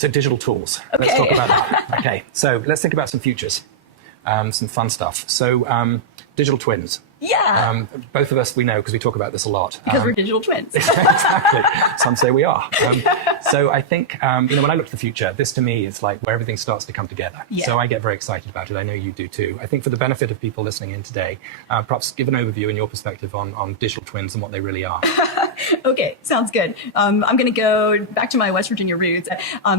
So digital tools. Okay. Let's talk about that. Okay, so let's think about some futures, some fun stuff. So digital twins. Yeah. Both of us, we know because we talk about this a lot. Because we're digital twins. Exactly. Some say we are. So I think, when I look to the future, this to me is like where everything starts to come together. Yeah. So I get very excited about it. I know you do too. I think for the benefit of people listening in today, perhaps give an overview in your perspective on digital twins and what they really are. Okay, sounds good. I'm going to go back to my West Virginia roots.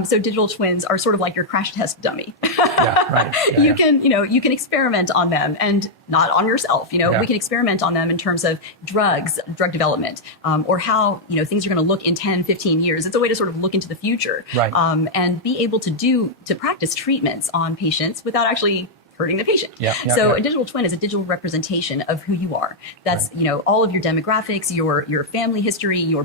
So digital twins are sort of like your crash test dummy. Yeah, right. Yeah, you can experiment on them and not on yourself. We can experiment on them in terms of drug development, or how, things are going to look in 10, 15 years. It's a way to sort of look into the future, right. And be able to practice treatments on patients without actually hurting the patient. So a digital twin is a digital representation of who you are. That's, right. All of your demographics, your family history, your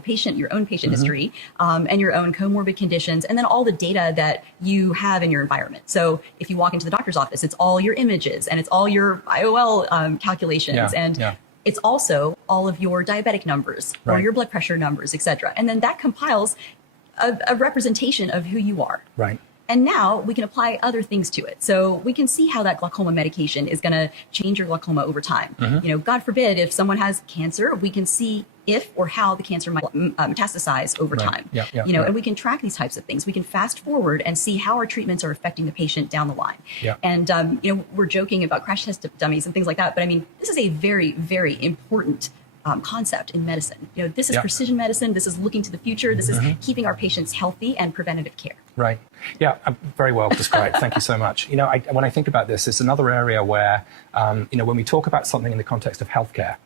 own patient history, and your own comorbid conditions, and then all the data that you have in your environment. So if you walk into the doctor's office, it's all your images and it's all your IOL calculations, it's also all of your diabetic numbers, right. or your blood pressure numbers, et cetera. And then that compiles a representation of who you are. Right. And now we can apply other things to it. So we can see how that glaucoma medication is going to change your glaucoma over time. God forbid, if someone has cancer, we can see if or how the cancer might metastasize over time. And we can track these types of things. We can fast forward and see how our treatments are affecting the patient down the line. And, we're joking about crash test dummies and things like that. But I mean, this is a very, very important concept in medicine. This is precision medicine. This is looking to the future. This is keeping our patients healthy and preventative care. Right. Yeah, very well described. Thank you so much. When I think about this, it's another area where, when we talk about something in the context of healthcare,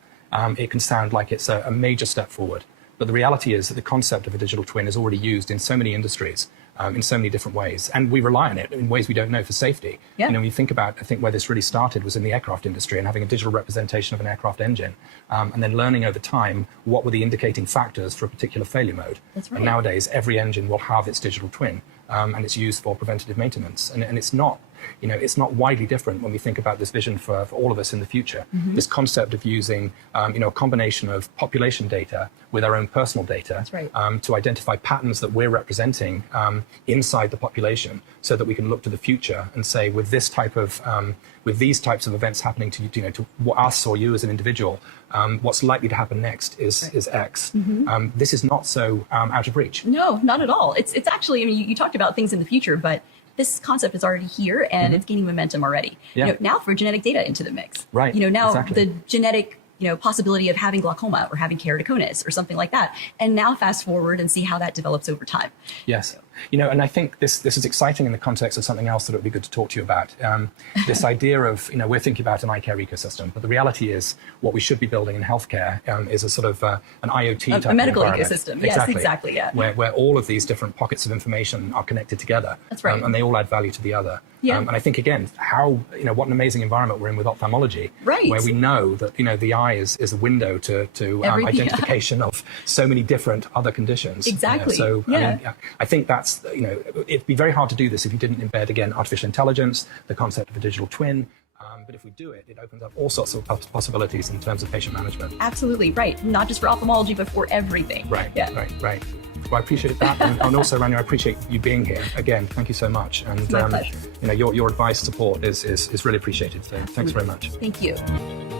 it can sound like it's a major step forward. But the reality is that the concept of a digital twin is already used in so many industries, in so many different ways. And we rely on it in ways we don't know for safety. When you think about, I think where this really started was in the aircraft industry and having a digital representation of an aircraft engine, and then learning over time what were the indicating factors for a particular failure mode. That's right. And nowadays, every engine will have its digital twin, and it's used for preventative maintenance. And it's not, it's not widely different when we think about this vision for all of us in the future. This concept of using, a combination of population data with our own personal data. That's right. To identify patterns that we're representing inside the population, so that we can look to the future and say, with this type of, with these types of events happening to you, to us or you as an individual, what's likely to happen next is X. This is not so out of reach. No, not at all. It's actually, you talked about things in the future, but this concept is already here and it's gaining momentum already. Now for genetic data into the mix. Right. Now exactly. the genetic possibility of having glaucoma or having keratoconus or something like that. And now fast forward and see how that develops over time. Yes. And I think this is exciting in the context of something else that it would be good to talk to you about. This idea of, we're thinking about an eye care ecosystem, but the reality is what we should be building in healthcare is a sort of an IoT type a medical environment. Ecosystem. Exactly. Yes, exactly. Yeah. Where all of these different pockets of information are connected together. That's right. And they all add value to the other. And I think, again, how, what an amazing environment we're in with ophthalmology. Right. Where we know that, the eye is a window to identification of so many different other conditions. Exactly. So, I think that's, it'd be very hard to do this if you didn't embed, again, artificial intelligence, the concept of a digital twin. But if we do it, it opens up all sorts of possibilities in terms of patient management. Absolutely, right. Not just for ophthalmology, but for everything. Right, right. Well, I appreciate that. And also, Ranya, I appreciate you being here. Again, thank you so much. And my pleasure. your advice, support is really appreciated. So thanks very much. Thank you.